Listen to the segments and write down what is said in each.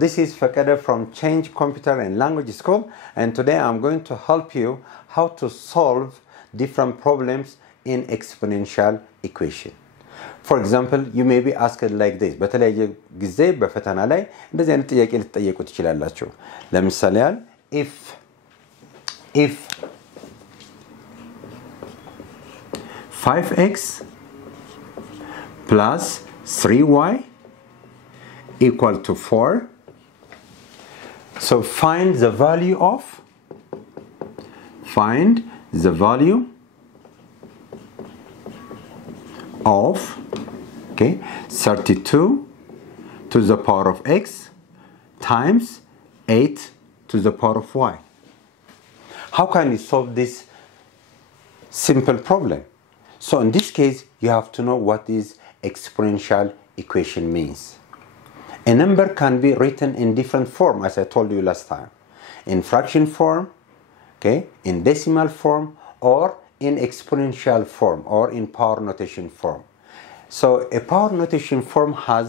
this is Fakada from Change Computer and Language School, and today I'm going to help you how to solve different problems in exponential equation. For example, you may be asked like this. በተለያየ ጊዜ በፈተና ላይ እንደዚህ አይነት ጥያቄ ልትጠየቁ ትችላላችሁ። ለምሳሌ if 5x plus 3y equal to 4, so find the value of 32 to the power of x times 8 to the power of y. How can you solve this simple problem? So in this case, you have to know what is exponential equation means. A number can be written in different form, as I told you last time. In fraction form, in decimal form, or in exponential form, or in power notation form. So a power notation form has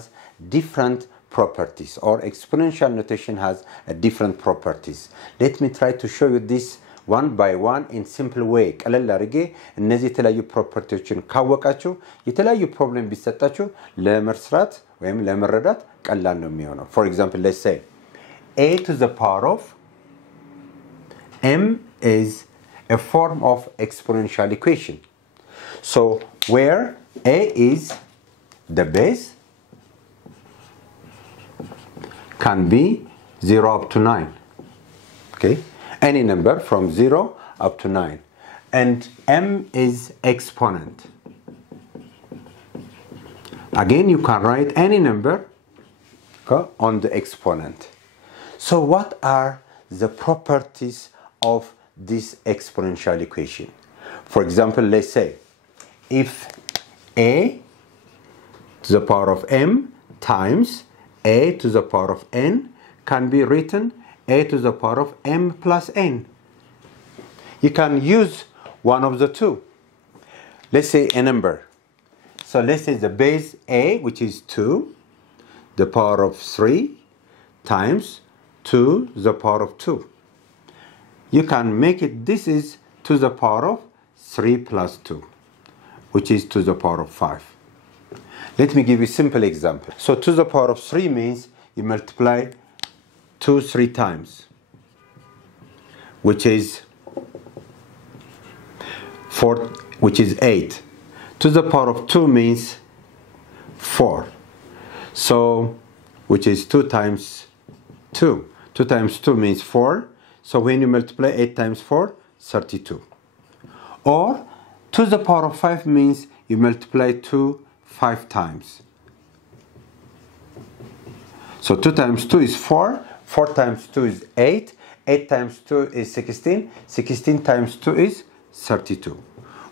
different properties, or exponential notation has different properties. Let me try to show you this one by one in simple way. ቀለል አድርጌ እነዚህ የተለያዩ ፕሮፐርቲዎችን ካወቃችሁ የተለያዩ ፕሮብሌም ቢሰጣችሁ ለመስራት ወይም ለመረዳት ቀላል ነው የሚሆነው. For example, let's say a to the power of m is a form of exponential equation. So where a is the base can be 0 up to 9. Any number from 0 up to 9. And m is exponent. Again, you can write any number on the exponent. So what are the properties of this exponential equation? For example, let's say if a to the power of m times a to the power of n can be written a to the power of m plus n. You can use one of the two. Let's say a number. So let's say the base a, which is 2, the power of 3 times 2 the power of 2. You can make it, this is to the power of 3 plus 2, which is to the power of 5. Let me give you a simple example. So to the power of 3 means you multiply 2 3 times, which is 8. To the power of 2 means 4. So which is 2 times 2. 2 times 2 means 4. So when you multiply 8 times 4, 32. Or to the power of 5 means you multiply 2 5 times. So 2 times 2 is 4. 4 times 2 is 8. 8 times 2 is 16. 16 times 2 is 32.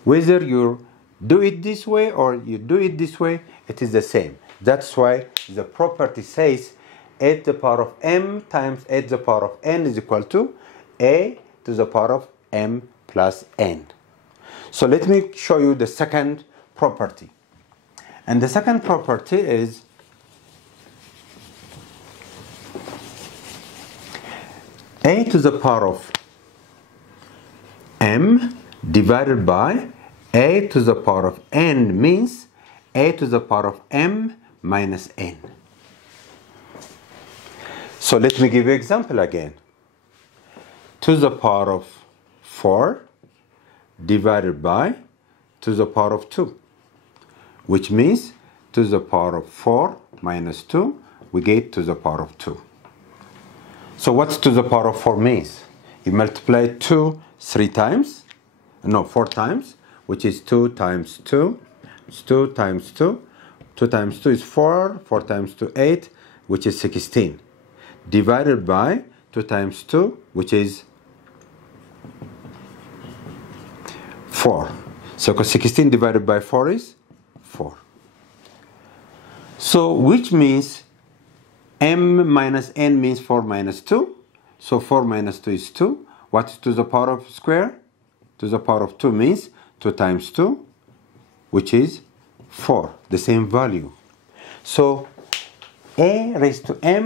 Whether you do it this way or you do it this way, it is the same. That's why the property says a to the power of m times a to the power of n is equal to a to the power of m plus n. So let me show you the second property. And the second property is a to the power of m divided by a to the power of n means a to the power of m minus n. So let me give you an example again. To the power of 4 divided by to the power of 2, which means to the power of 4 minus 2, we get to the power of 2. So what's to the power of 4 means? You multiply 2 4 times, which is 2 times 2. It's 2 times 2. 2 times 2 is 4. 4 times 2, 8, which is 16. Divided by 2 times 2, which is 4. So 16 divided by 4 is 4. So which means m minus n means 4 minus 2. So 4 minus 2 is 2. What is to the power of square? To the power of 2 means 2 times 2, which is 4, the same value. So a raised to m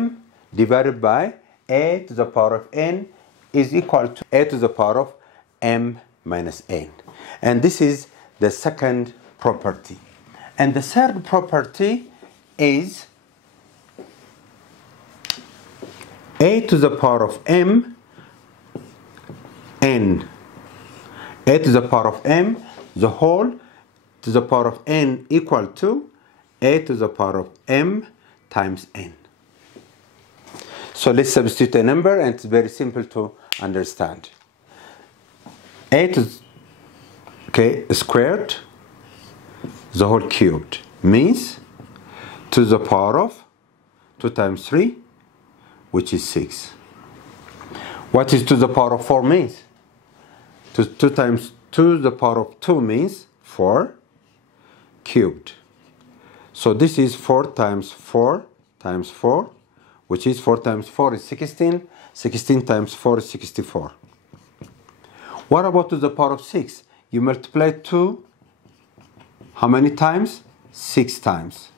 divided by a to the power of n is equal to a to the power of m minus n. And this is the second property. And the third property is a to the power of m n. A to the power of m, the whole to the power of n equal to a to the power of m times n. So let's substitute a number, and it's very simple to understand. A to squared, the whole cubed, means to the power of 2 times 3, which is 6. What is to the power of 4 means? 2 times 2 to the power of 2 means 4 cubed. So this is 4 times 4 times 4, which is 4 times 4 is 16. 16 times 4 is 64. What about to the power of 6? You multiply 2 how many times? 6 times.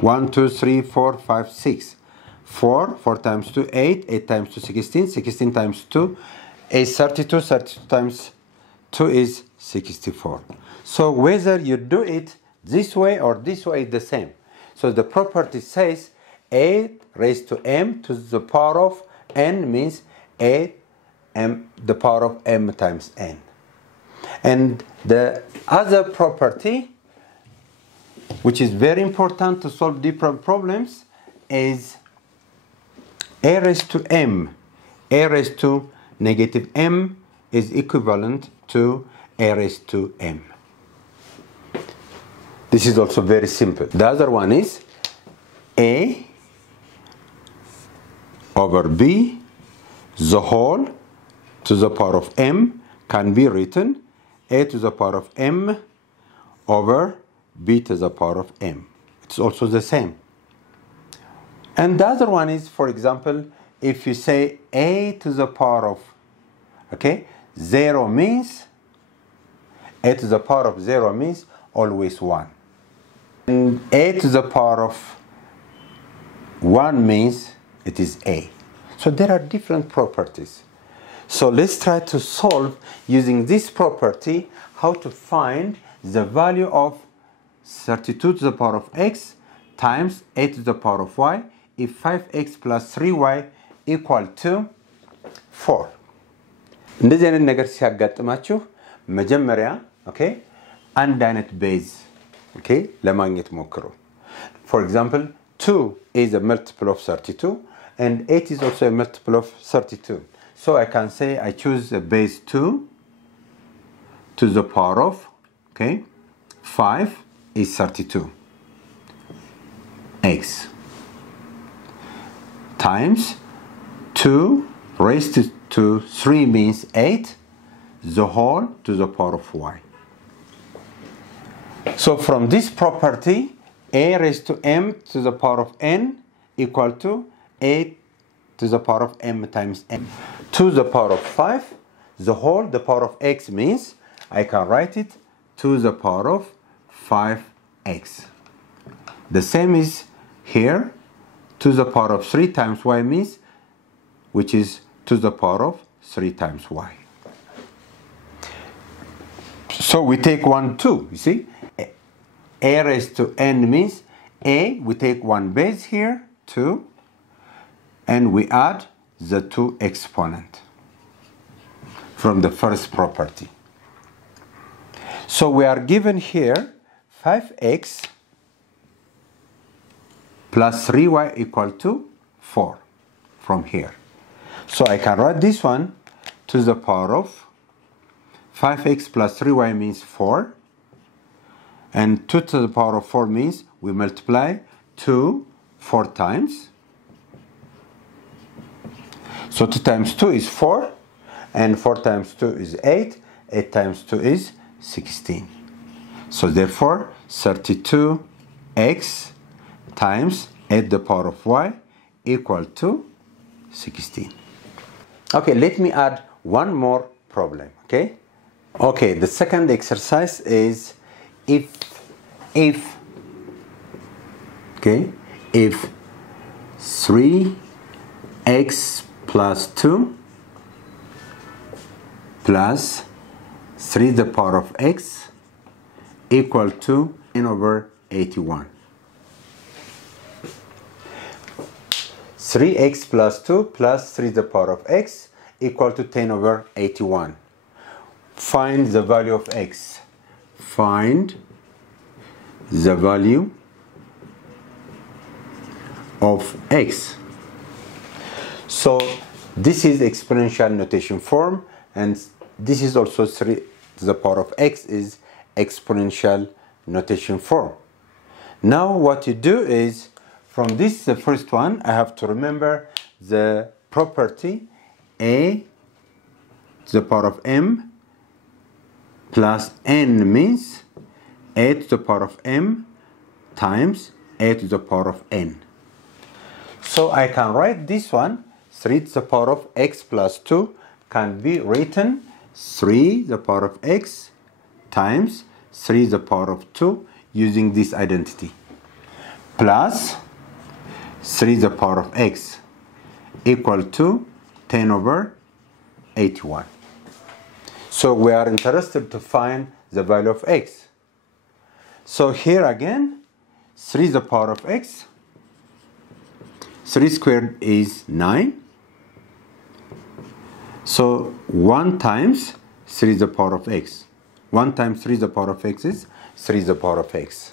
1, 2, 3, 4, 5, 6. 4 times 2, 8. 8 times 2, 16. 16 times 2 is 32. 32 times 2 is 64. So whether you do it this way or this way, is the same. So the property says a raised to m to the power of n means a m the power of m times n. And the other property, which is very important to solve different problems, is a raised to m. A raised to negative m is equivalent to a raised to m. This is also very simple. The other one is a over b, the whole to the power of m can be written a to the power of m over b to the power of m. It's also the same. And the other one is, for example, if you say a to the power of, 0 means, a to the power of 0 means always 1. And a to the power of 1 means it is a. So there are different properties. So let's try to solve using this property how to find the value of 32 to the power of x times a to the power of y if 5x plus 3y equal to 4. እንደዚህ አይነት ነገር ሲያጋጥማችሁ መጀመሪያ አንድ አይነት ቤዝ ለማግኘት ሞክሩ። For example, 2 is a multiple of 32 and 8 is also a multiple of 32. So I can say I choose a base 2 to the power of 5 is 32 x times 2 raised to 3 means 8 the whole to the power of y. So from this property, a raised to m to the power of n equal to 8 to the power of m times n. To the power of 5, the whole, the power of x means I can write it to the power of 5x. The same is here, to the power of 3 times y means, which is to the power of 3 times y. So we take 1, 2, you see. A raised to n means a, we take one base here, 2, and we add the 2 exponent from the first property. So we are given here 5x plus 3y equal to 4 from here. So I can write this one to the power of 5x plus 3y means 4. And 2 to the power of 4 means we multiply 2 4 times. So 2 times 2 is 4. And 4 times 2 is 8. 8 times 2 is 16. So therefore 32x times 8 to the power of y equal to 16. Okay, let me add one more problem. Okay, the second exercise is if 3x plus 2 plus 3 to the power of x equal to n over 81. 3x plus 2 plus 3 to the power of x equal to 10 over 81. Find the value of x. Find the value of x. So this is exponential notation form, and this is also 3 to the power of x is exponential notation form. Now what you do is, from this, the first one, I have to remember the property a to the power of m plus n means a to the power of m times a to the power of n. So I can write this one, 3 to the power of x plus 2 can be written 3 to the power of x times 3 to the power of 2 using this identity, plus 3 to the power of x equal to 10 over 81. So we are interested to find the value of x. So here again, 3 to the power of x, 3 squared is 9. So 1 times 3 to the power of x. 1 times 3 to the power of x is 3 to the power of x.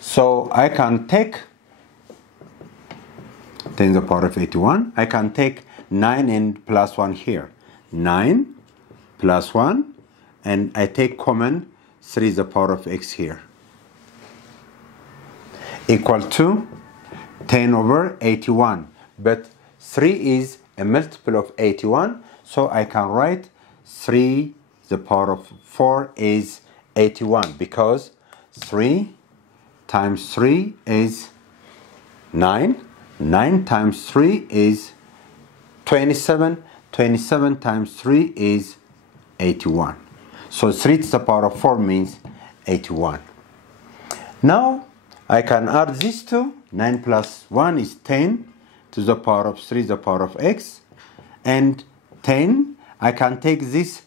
So I can take 10 to the power of 81. I can take 9 and plus 1 here. 9 plus 1, and I take common 3 to the power of x here. Equal to 10 over 81. But 3 is a multiple of 81, so I can write 3 to the power of 4 is 81, because 3 times 3 is 9. 9 times 3 is 27. 27 times 3 is 81. So 3 to the power of 4 means 81. Now I can add these two. 9 plus 1 is 10 to the power of 3 to the power of x. And 10, I can take this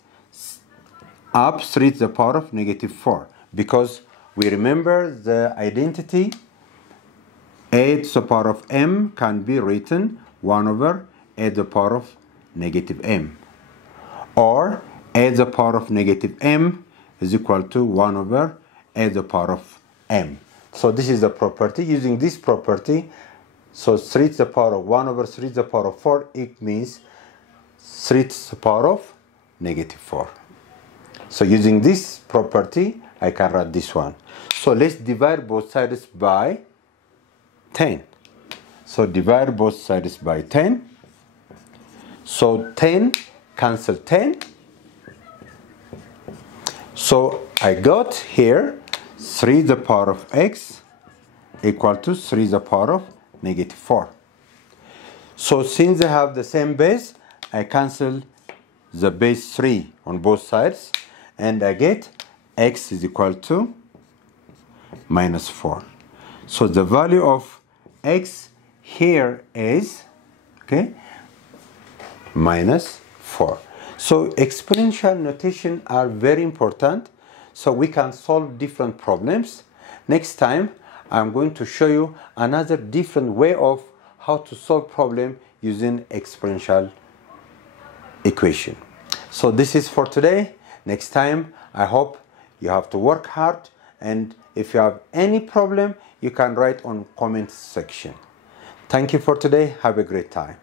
up 3 to the power of negative 4. Because we remember the identity a to the power of m can be written 1 over a to the power of negative m. Or a to the power of negative m is equal to 1 over a to the power of m. So this is the property. Using this property, so 3 to the power of 1 over 3 to the power of 4, it means 3 to the power of negative 4. So using this property, I can write this one. So let's divide both sides by 10. So divide both sides by 10. So 10 cancel 10. So I got here 3 to the power of x equal to 3 to the power of negative 4. So since they have the same base, I cancel the base 3 on both sides, and I get x is equal to minus 4. So the value of x here is, okay, minus 4. So exponential notation are very important, so we can solve different problems. Next time I'm going to show you another different way of how to solve problem using exponential equation. So this is for today. Next time I hope you have to work hard, and if you have any problem you can write on comment section. Thank you for today. Have a great time.